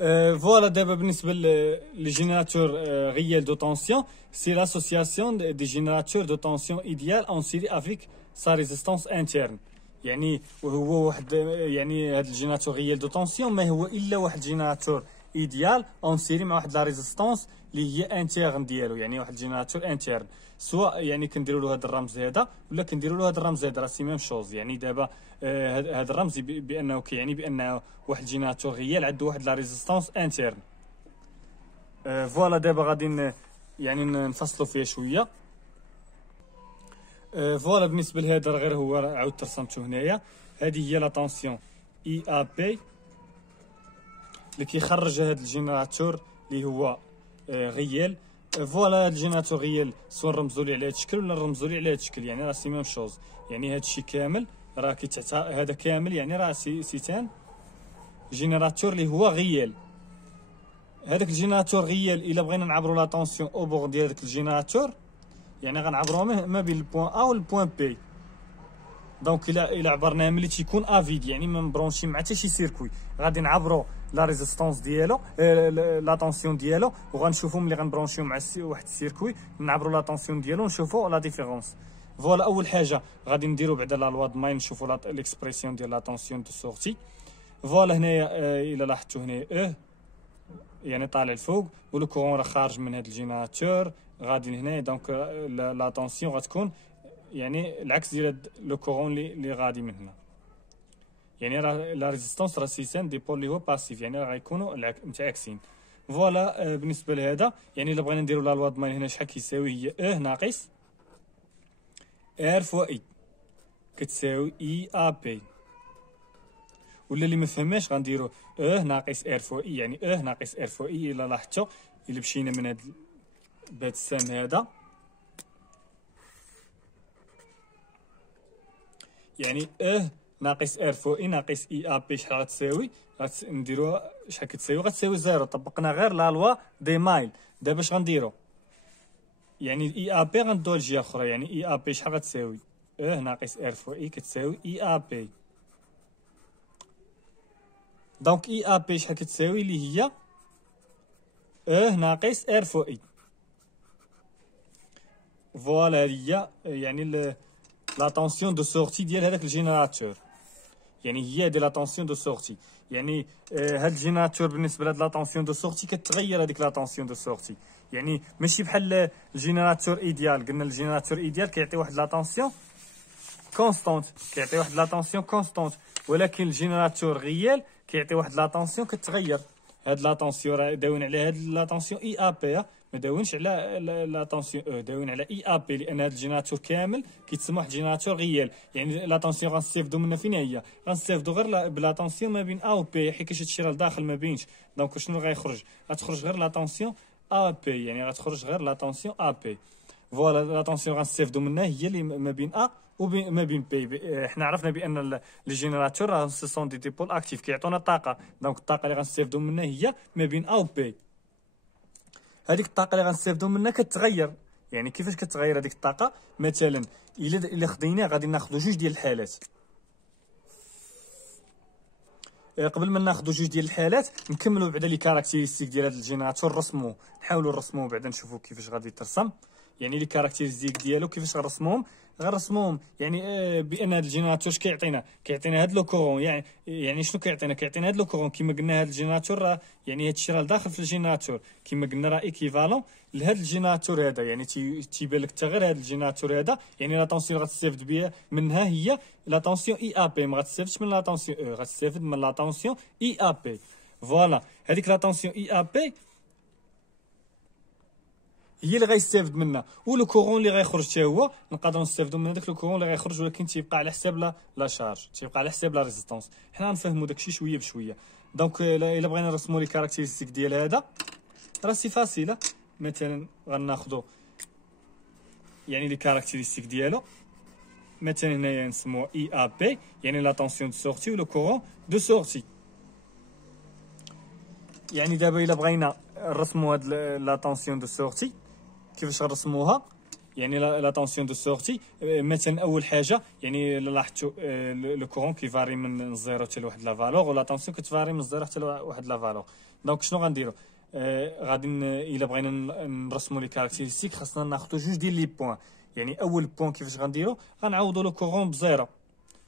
Voilà, d'abord بالنسبة les générateurs réels de tension, c'est l'association des générateurs de tension idéal en série avec sa résistance interne. يعني وهو واحد يعني هذا الجينيراتور ريال دو طونسيون ما هو الا واحد جينيراتور ايديال اون سيري مع واحد لا ريزيستونس اللي هي انترن ديالو، يعني واحد الجينيراتور انترن، سواء يعني كنديروا له هذا الرمز هذا ولا كنديروا له هذا الرمز هذا، راه سي ميم شوز. يعني دابا هذا الرمز بانه كيعني بانه واحد الجينيراتور ريال عنده واحد لا ريزيستونس انترن. فوالا دابا غادي يعني نفصلوا فيها شويه. فوالا بالنسبه لهذا غير هو عاودت رسمته هنايا. هذه هي لا طونسيون اي ا بي اللي كيخرج هذا الجينيراتور اللي هو غيال. فوالا هذا الجينيراتور غيال سواء نرمزوا ليه على هذا الشكل ولا نرمزوا ليه على هذا الشكل، يعني راه سي ميم شوز. يعني هذا الشيء كامل راه هذا كامل يعني راه سيتان جينيراتور اللي هو غيال. هذاك الجينيراتور غيال الا بغينا نعبروا لا طونسيون او بور ديال هذاك الجينيراتور، يعني غنعبروه ما بين البوان ا والبوان بي. دونك الا عبرناه ملي تيكون افيد، يعني ما مبرونشي مع حتى شي سيركوي، غادي نعبروا لا ريزيستونس ديالو لا طونسيون ديالو، وغنشوفوا ملي غنبرونشيو مع واحد السيركوي نعبروا لا طونسيون ديالو ونشوفوا لا ديفيرونس. فوالا اول حاجه غادي نديروا بعدا لا لوا د ماين نشوفوا ليكسبرسيون ديال لا طونسيون دو سورتي. فوالا هنايا الا لاحظتوا هنايا يعني طالع الفوق ولو كورون راه خارج من هذا الجينيراتور غادي لهنا. دونك لا طونسيون غتكون يعني العكس ديال لو كورون اللي غادي من هنا. يعني راه لا ريزيستونس راه سيسان دي بول اللي هو باسيف، يعني راه غيكونوا متعاكسين. فوالا بالنسبه لهذا يعني الا بغينا نديروا لا لوا د ماين هنا شحال كيساوي، هي ناقص ار فوا اي كتساوي اي ا بي. ولا اللي ما فهماش غنديروا ناقص ار فوا اي، يعني ناقص ار فوا اي. الا لاحظتوا الا مشينا من هذا بهذا السهم هذا، يعني ناقص ار فوا اي ناقص اي ا بي شحال غتساوي؟ غنديروها شحال كتساوي؟ غتساوي زيرو. طبقنا غير لا لوا دي مايل. دابا اش غنديرو؟ يعني اي ا بي غندوها لجهه اخرى، يعني اي ا بي شحال غتساوي؟ ناقص ار فوا اي كتساوي اي ا بي. دونك اي ا بي شحال كتساوي؟ اللي هي ناقص ار فوا اي. فوالا هي يعني لا طونسيون دو سورتي ديال هذاك الجينيراتور، يعني هي هذه لا طونسيون دو سورتي. يعني هذا الجينيراتور بالنسبه لهاد لا طونسيون دو سورتي كتغير هذيك لا طونسيون دو سورتي، يعني ماشي بحال الجينيراتور ايديال. قلنا الجينيراتور ايديال كيعطي واحد لا طونسيون كونستونت، كيعطي واحد لا طونسيون كونستونت، ولكن الجينيراتور غيال كيعطي واحد لا طونسيون كتغير. هاد لا طونسيون راه داوين على هاد لا طونسيون اي ا بي، ما داوينش على لا طونسيون داوين على اي ا بي، لان هاد الجينيراتور كامل كيتسمى واحد الجينيراتور غيال. يعني لا طونسيون غنستافدوا منها فين هي؟ غنستافدوا غير بلا طونسيون ما بين ا و بي، حيت هادشي راه لداخل ما بينش. دونك شنو غيخرج؟ غتخرج غير لا طونسيون ا بي، يعني غتخرج غير لا طونسيون ا بي. فوالا لا طونسيون غنستافدوا منها هي اللي ما بين ا وما بين بي. حنا عرفنا بان لي جينيراتور راه سي سون دي ديبول اكتيف كيعطونا طاقه. دونك الطاقه اللي غنستافدوا منها هي ما بين ا و بي. هذيك الطاقه اللي غنستافدوا منها كتغير. يعني كيفاش كتغير هذيك الطاقه؟ مثلا الا خدينا غادي ناخذوا جوج ديال الحالات. قبل ما ناخذوا جوج ديال الحالات نكملوا بعدا لي كاركتيرستيك ديال هذا الجينيراتور، نرسموه، نحاولوا نرسموه بعدا نشوفوا كيفاش غادي ترسم. يعني لي كاركتيرستيك ديالو كيفاش غنرسموهم؟ غنرسموهم يعني بان هذا الجينيراتور كيعطينا هذا لو كورون. يعني شنو كيعطينا هذا لو كورون. كما قلنا هذا الجينيراتور راه يعني هذا الشيء راه داخل في الجينيراتور، كما قلنا راه ايكيفالون لهذا الجينيراتور هذا. يعني تيبان لك حتى غير هذا الجينيراتور هذا، يعني لا طونسيون غتستافد بها منها هي لا طونسيون اي ا بي، ما غتستافدش من لا طونسيون غتستافد من لا طونسيون اي ا بي. فوالا هذيك لا طونسيون اي ا بي هي اللي غيستافد منها، ولو كورون اللي غيخرج حتى هو نقدروا نستافدوا من هذاك لو كورون اللي غيخرج، ولكن تيبقى على حساب لا شارج، تيبقى على حساب لا ريزيستونس. حنا غنفهموا داكشي شويه بشويه. دونك الا بغينا نرسموا لي كاركتيرستيك ديال هذا راه سي فاسيله. مثلا غناخذوا يعني لي كاركتيرستيك ديالو. مثلا هنايا نسموه اي ا بي، يعني لا طونسيون دو سورتي ولو كورون دو سورتي. يعني دابا الا بغينا نرسموا هاد لا طونسيون دو سورتي كيفاش غنرسموها؟ يعني لا طونسيون دو سورتي. مثلا اول حاجه يعني لاحظتوا لو كورون كيفاري من الزيرو حتى لواحد لا فالور، ولا طونسيون كتفاري من الزيرو حتى لواحد لا فالور. دونك شنو غنديروا؟ غادي الا بغينا نرسموا لي كاركتيرستيك خاصنا ناخذوا جوج ديال لي بوين. يعني اول بوين كيفاش غنديروا؟ غنعوضوا لو كورون بزيرو،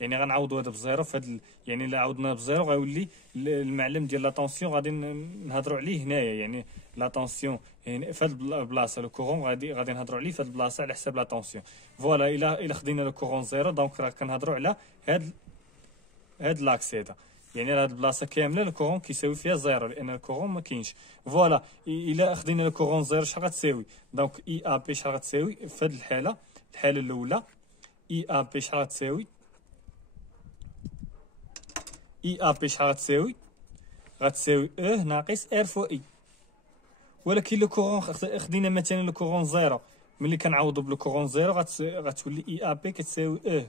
يعني غنعوضوا هذا بزيرو في هذا يعني الا عوضنا بزيرو غيولي المعلم ديال لا طونسيون غادي نهضروا عليه هنايا. يعني لا طونسيون يعني في هذه البلاصه لو كورون غادي نهضروا عليه في هذه البلاصه على حساب لا طونسيون. فوالا الا خدينا لو كورون زيرو دونك راه كنهضروا على هاد لاكس هذا، يعني هاد البلاصه كامله الكورون كيساوي فيها زيرو لان الكورون ما كاينش. فوالا الا خدينا الكورون زيرو شحال غتساوي؟ دونك اي ا بي شحال غتساوي في هاد الحاله الاولى؟ اي ا بي شحال غتساوي؟ اي ا بي شحال غتساوي او ناقص ار فوا اي. ولكن لو كورون خدينا مثلا لو كورون زيرو، ملي كنعوضوا بلو كورون زيرو غتولي اي ا بي كتساوي او.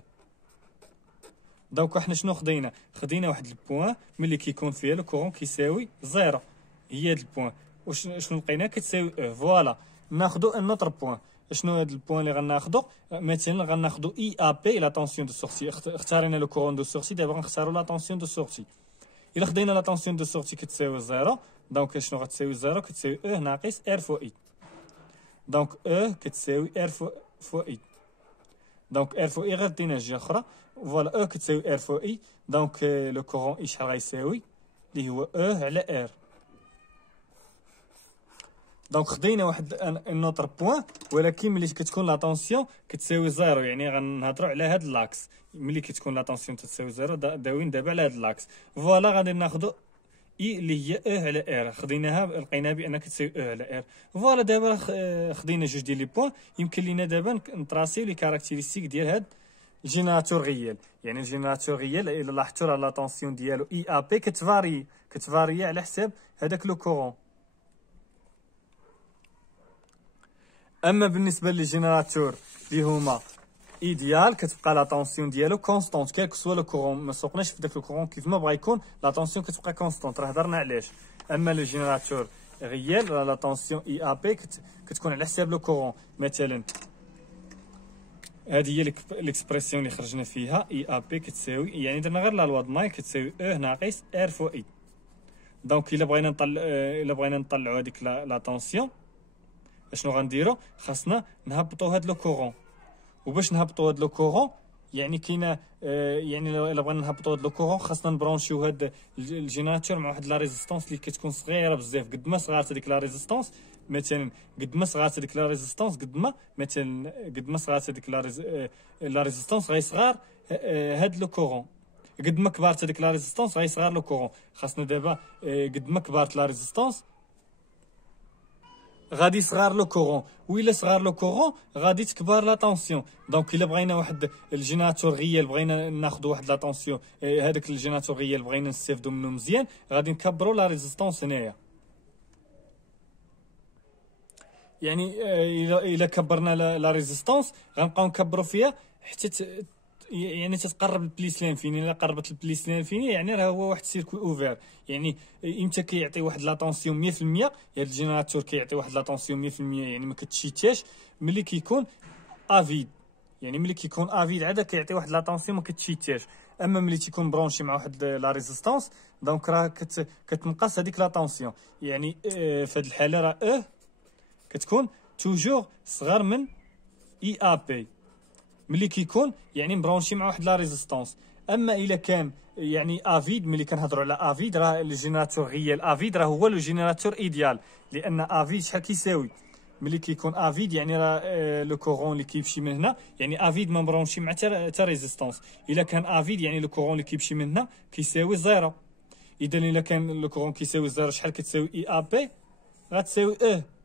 دونك حنا شنو خدينا واحد البوان ملي كيكون فيها لو كورون كيساوي زيرو، هي هاد البوان. شنو لقينا؟ كتساوي او. فوالا ناخذوا ان اوتر بوان. شنو هاد البوان اللي غناخذوا؟ مثلا غناخذوا اي ا بي لا طونسيون دو سورتي. اختارينا لو كورون دو سورتي، دابا غنختاروا لا طونسيون دو سورتي. الا خدينا لا طونسيون دو سورتي كتساوي زيرو، دونك شنو غتساوي زيرو؟ كتساوي او ناقص ار فوا اي. دونك او كتساوي ار فوا اي. دونك ار فوا اي غير دينا جهه اخرى. فوالا او كتساوي ار فوا اي. دونك لو كورون اي شحال غيساوي؟ اللي هو او على ار. دونك خدينا واحد ان اوتر بوين، ولكن ملي كتكون لا طونسيون كتساوي زيرو يعني غنهضروا على هاد لاكس. ملي كتكون لا طونسيون تساوي زيرو داوين دابا على هاد لاكس. فوالا غادي ناخذوا اي اللي هي او على ار، خديناها لقيناها بان كتساوي او على ار. فوالا دابا خدينا جوج ديال لي بوين. يمكن لينا دابا نطراسيو لي كاركتيرستيك ديال هاد الجينيراتور غيال. يعني الجينيراتور غيال الا لاحظتوا راه لا طونسيون ديالو اي ا بي كتفاري على حساب هذاك لو كورون. اما بالنسبه للجينيراتور اللي هما ايديال كتبقى لا طونسيون ديالو كونستونت كالك سوا لو كورون. ما سوقناش في داك لو كورون كيف ما بغا يكون، لا طونسيون كتبقى كونستونت، راه هضرنا علاش. اما لو جينيراتور غيال لا طونسيون اي ا بي كتكون على حساب لو كورون. مثلا هذه هي ليكسبرسيون اللي خرجنا فيها اي ا بي كتساوي، يعني درنا غير لا لوا د ماي كتساوي او ناقص ار فوا اي. دونك الا بغينا نطلعوا هذيك لا طونسيون اشنو غنديروا؟ خاصنا نهبطوا هاد لو كورون. وباش نهبطوا هاد لو كورون يعني كاينه يعني الا بغينا نهبطوا هاد لو كورون خاصنا نبرونشيو هاد الجينيراتور مع واحد لا ريزيستونس اللي كتكون صغيره بزاف. قد ما صغارت هذيك لا ريزيستونس مثلا، قد ما صغارت هذيك لا ريزيستونس قد ما صغارت هذيك لا ريزيستونس غيصغار هاد لو كورون. قد ما كبرت هذيك لا ريزيستونس غيصغر لو كورون. خاصنا دابا قد ما كبرت لا ريزيستونس غادي صغار لو كورون، وإلا صغار لو كورون غادي تكبر لا طونسيون. دونك الا بغينا واحد الجينيراتور غيال بغينا ناخذ واحد لا طونسيون، هذاك الجينيراتور غيال بغينا نستافدوا منه مزيان غادي نكبروا لا ريزيستونس هنايا. يعني الا كبرنا لا ريزيستونس غنبقاو نكبروا فيها حتى يعني تتقرب البليسلان فيني. الا قربت البليسلان فيني يعني راه هو واحد السيركوي اوفير. يعني امتى كيعطي واحد لا طونسيون 100%، هذا الجينيراتور كيعطي واحد لا طونسيون 100% يعني ما كتشيتاش ملي كيكون افيد. يعني ملي كيكون افيد عاد كيعطي واحد لا طونسيون ما كتشيتاش. اما ملي تيكون برونشي مع واحد لا ريزيستونس دونك راه كتنقص هذيك لا طونسيون. يعني في هذه الحاله راه كتكون توجور صغر من اي ا بي ملي كيكون يعني مبرونشي مع واحد لا ريزيستونس. اما الا كان يعني افيد، ملي كنهضروا على افيد راه الجينيراتور غيال افيد راه هو لو جينيراتور ايديال. لان افيد شحال كيساوي؟ ملي كيكون افيد يعني راه لو كورون اللي كيمشي من هنا يعني افيد ما مبرونشي مع حتى ريزيستونس. الا كان افيد يعني لو كورون اللي كيمشي من هنا كيساوي زيرو. اذا الا كان لو كورون كيساوي زيرو شحال كتساوي اي ا بي؟ غتساوي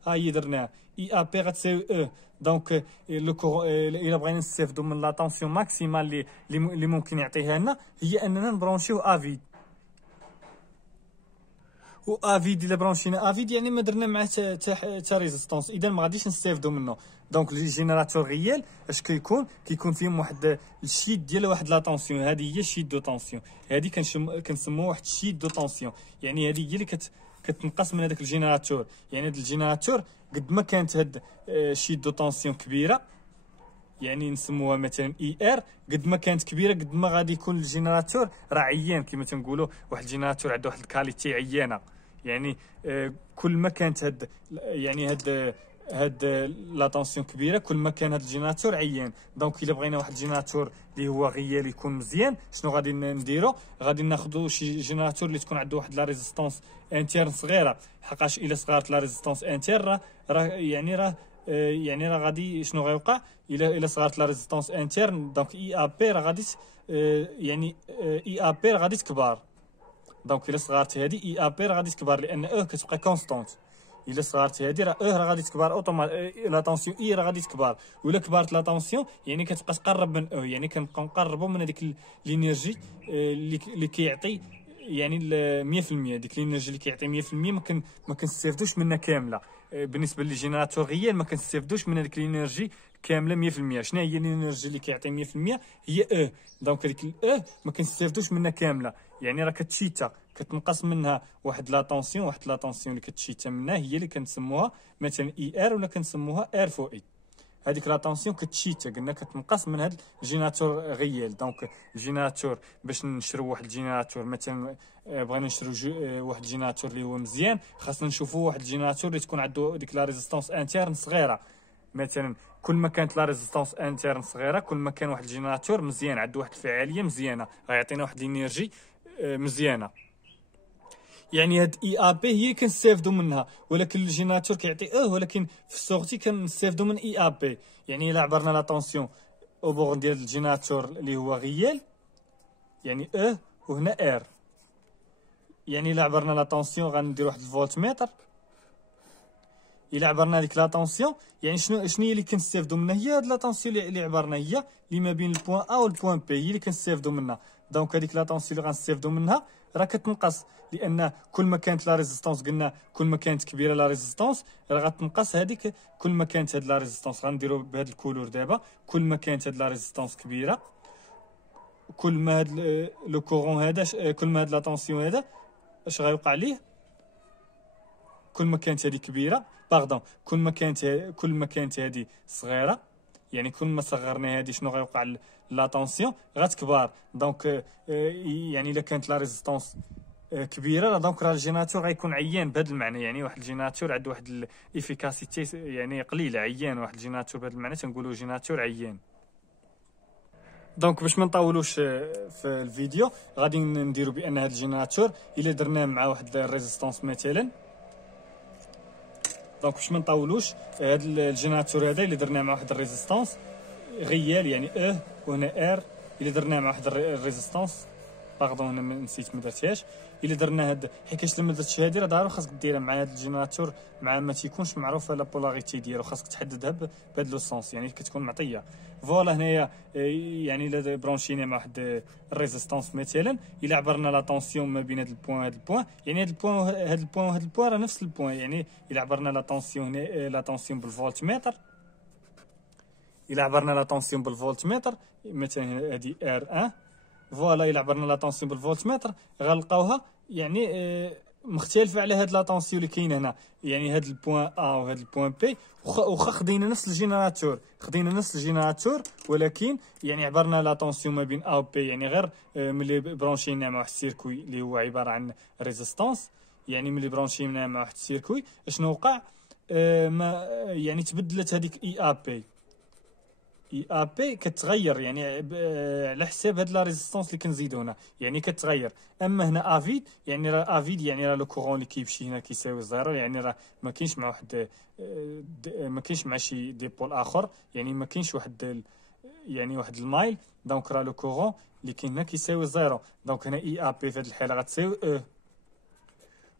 ها هي درناها اي ا بي غتساوي دونك لو كورون الا بغينا نستافدوا من لا طونسيون ماكسيمال اللي ممكن يعطيها لنا هي اننا نبرونشيو افيد. و افيد الا برونشينا افيد يعني ما درنا معاه تا ريزيستونس، اذا ما غاديش نستافدوا منه. دونك لي جينيراتور غيال اش كيكون فيهم واحد الشيت ديال واحد لا طونسيون. هذه هي شيت دو طونسيون، هذه كنسموها واحد الشيت دو طونسيون. يعني هذه هي اللي كتنقص من هذاك الجينيراتور. يعني هذا الجينيراتور قد ما كانت هاد شيت دو طونسيون كبيره يعني نسموها مثلا اي ار، قد ما كانت كبيره قد ما غادي يكون الجينيراتور راه عيان، كما تنقولوا واحد الجينيراتور عنده واحد الكاليتي عيانه. يعني كل ما كانت هاد لا طونسيون كبيره كل ما كان هاد الجينيراتور عيان. دونك الا بغينا واحد الجينيراتور اللي هو غيال يكون مزيان، شنو غادي نديرو؟ غادي ناخذوا شي جينيراتور اللي تكون عنده واحد لا ريزيستونس انترن صغيره، حقاش الا صغارت لا ريزيستونس انترن راه غادي شنو غيوقع؟ الا صغارت لا ريزيستونس انترن دونك اي ا بي راه غادي اي ا بي راه غادي تكبر. دونك الا صغارت هذه اي ا بي راه غادي تكبر، لان كتبقى كونستونت. الا صغارت هذه راه غادي تكبر لا طونسيون اي راه غادي تكبر. ولا كبرت لا طونسيون يعني كتبقى تقرب من يعني كنبقاو نقربوا من هذيك الانرجي اللي كيعطي يعني 100%. ديك الانرجي اللي كيعطي 100% ما كنستافدوش منها كامله. بالنسبه للجينيراتور غيال ما كنستافدوش من هذيك الانرجي كامله 100%. شنو هي الانرجي اللي كيعطي 100%؟ هي دونك هذيك ما كنستافدوش منها كامله، يعني راه كتشيتا كتنقص منها واحد لا طونسيون اللي كتشيتا منها هي اللي كنسموها مثلا اي ار ولا كنسموها ار فو اي. هذيك لا طونسيون كتشيتا قلنا كتنقص من هذا الجينيراتور غيال. دونك الجينيراتور باش نشرو واحد الجينيراتور مثلا بغينا نشرو واحد الجينيراتور اللي هو مزيان، خاصنا نشوفوا واحد الجينيراتور اللي تكون عنده ديك لا ريزيستونس انترن صغيره. مثلا كل ما كانت لا ريزيستونس انترن صغيره كل ما كان واحد الجينيراتور مزيان عنده واحد الفعاليه مزيانه، غيعطينا واحد الانرجي مزيانه. يعني هاد اي ا بي هي كنستافدوا منها، ولكن الجينيراتور كيعطي ولكن في السورتي كنستافدوا من اي ا بي. يعني الا عبرنا لا طونسيون او بور ديال الجينيراتور اللي هو غيال يعني وهنا ار، يعني الا عبرنا لا طونسيون غندير واحد الفولت متر. الا عبرنا ديك لا طونسيون يعني شنو هي اللي كنستافدوا منها؟ هي هاد لا طونسيون اللي عبرنا، هي اللي ما بين البوان ا والبوان بي هي اللي كنستافدوا منها. دونك هذيك لا طونسيون اللي غنستافدوا منها راه كتنقص، لان كل ما كانت لا ريزيستونس قلنا كل ما كانت كبيره لا ريزيستونس راه غتنقص هذيك. كل ما كانت هاد لا ريزيستونس غنديروا بهذا الكولور دابا، كل ما كانت هاد لا ريزيستونس كبيره كل ما هاد لو كورون هذا كل ما هاد لا طونسيون هذا اش غيوقع ليه؟ كل ما كانت هذه كبيره كل ما كانت هذه صغيره، يعني كل ما صغرنا هذه شنو غيوقع؟ لا طونسيون غتكبر. دونك يعني الا كانت لا ريزيستونس كبيره دونك راه الجينيراتور غيكون عيان بهذا المعنى. يعني واحد الجينيراتور عنده واحد الافيكاسيتي يعني قليله، عيان واحد الجينيراتور بهذا المعنى تنقولوا جينيراتور عيان. دونك باش ما نطولوش في الفيديو غادي نديروا بان هذا الجينيراتور الا درناه مع واحد الريزيستونس مثلا، دونك باش ما نطولوش هذا الجينيراتور هذا اللي درناه مع واحد الريزيستونس غيال يعني وهنا ار، الا درناه مع واحد الريزيستونس هنا نسيت ما درتهاش. الا درنا هاد حيت لما درتش هادي راه ضروري خاصك ديرها مع هاد الجينيراتور مع ما تيكونش معروفه لا بولاريتي ديالو، خاصك تحددها بهاد لو سونس يعني كتكون معطيه. فوالا هنايا يعني الا برونشينا مع واحد الريزيستونس مثلا، الا عبرنا لا طونسيون ما بين هاد البوان يعني هاد البوان راه نفس البوان. يعني الا عبرنا لا طونسيون هنا لا طونسيون بالفولت متر، الا عبرنا لا طونسيون بالفولت متر مثلا هادي ار 1 فوالا، الا عبرنا لا طونسيون بالفولت متر غنلقاوها يعني مختلفه على هاد لا طونسيون اللي كاين هنا. يعني هاد البوان ا وهاد البوان بي واخا خدينا نفس الجينيراتور ولكن يعني عبرنا لا طونسيون ما بين ا و بي، يعني غير ملي برونشينا مع واحد السيركوي اللي هو عباره عن ريزيستونس. يعني ملي برونشينا مع واحد السيركوي اشنو وقع؟ ما يعني تبدلت هذيك اي ا بي كتغير يعني على حساب هاد لا ريزيستونس اللي كنزيدو هنا يعني كتغير. اما هنا افيد يعني راه يعني راه لو كورون اللي كيمشي هنا كيساوي زيرو، يعني راه ما كاينش مع واحد ما كاينش مع شي ديبول اخر، يعني ما كاينش واحد يعني واحد المايل. دونك راه لو كورون اللي كاين هنا كيساوي زيرو. دونك هنا اي ا بي في هاد الحاله غتساوي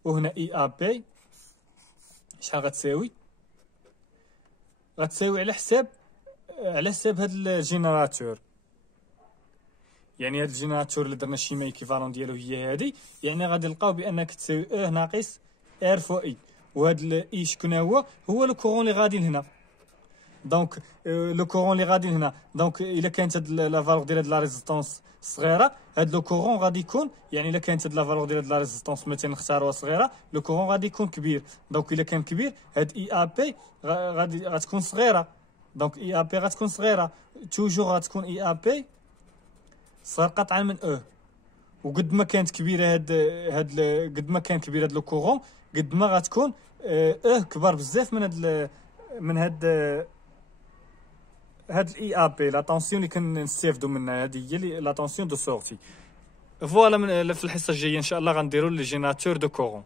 وهنا اي ا بي شحال غتساوي على حساب هاد الجينيراتور. يعني هاد الجينيراتور اللي درنا الشيما ايكيفالون ديالو هي هادي، يعني غادي نلقاو بان كتساوي ناقص ار فو اي. وهاد الاي شكون هو لو كورون اللي غادي لهنا. دونك لو كورون اللي غادي لهنا، دونك الا كانت هاد لا فالور ديال هاد لا ريزيستونس صغيره هاد لو كورون غادي يكون يعني الا كانت هاد لا فالور ديال هاد لا ريزيستونس مثلا نختاروها صغيره لو كورون غادي يكون كبير. دونك الا كان كبير هاد اي ا بي غتكون صغيره. دونك اي ا بي غتكون صغيره، توجور غتكون اي ا بي صغير قطعا من او. وقد ما كانت كبيره قد ما كان كبير هاد لو كورون، قد ما غتكون كبار بزاف من هاد الاي ا بي، لا طونسيون اللي كنستافدوا منها. هذه هي لا طونسيون دو سورتي. فوالا، في الحصه الجايه ان شاء الله غنديروا لي جينيراتور دو كورون.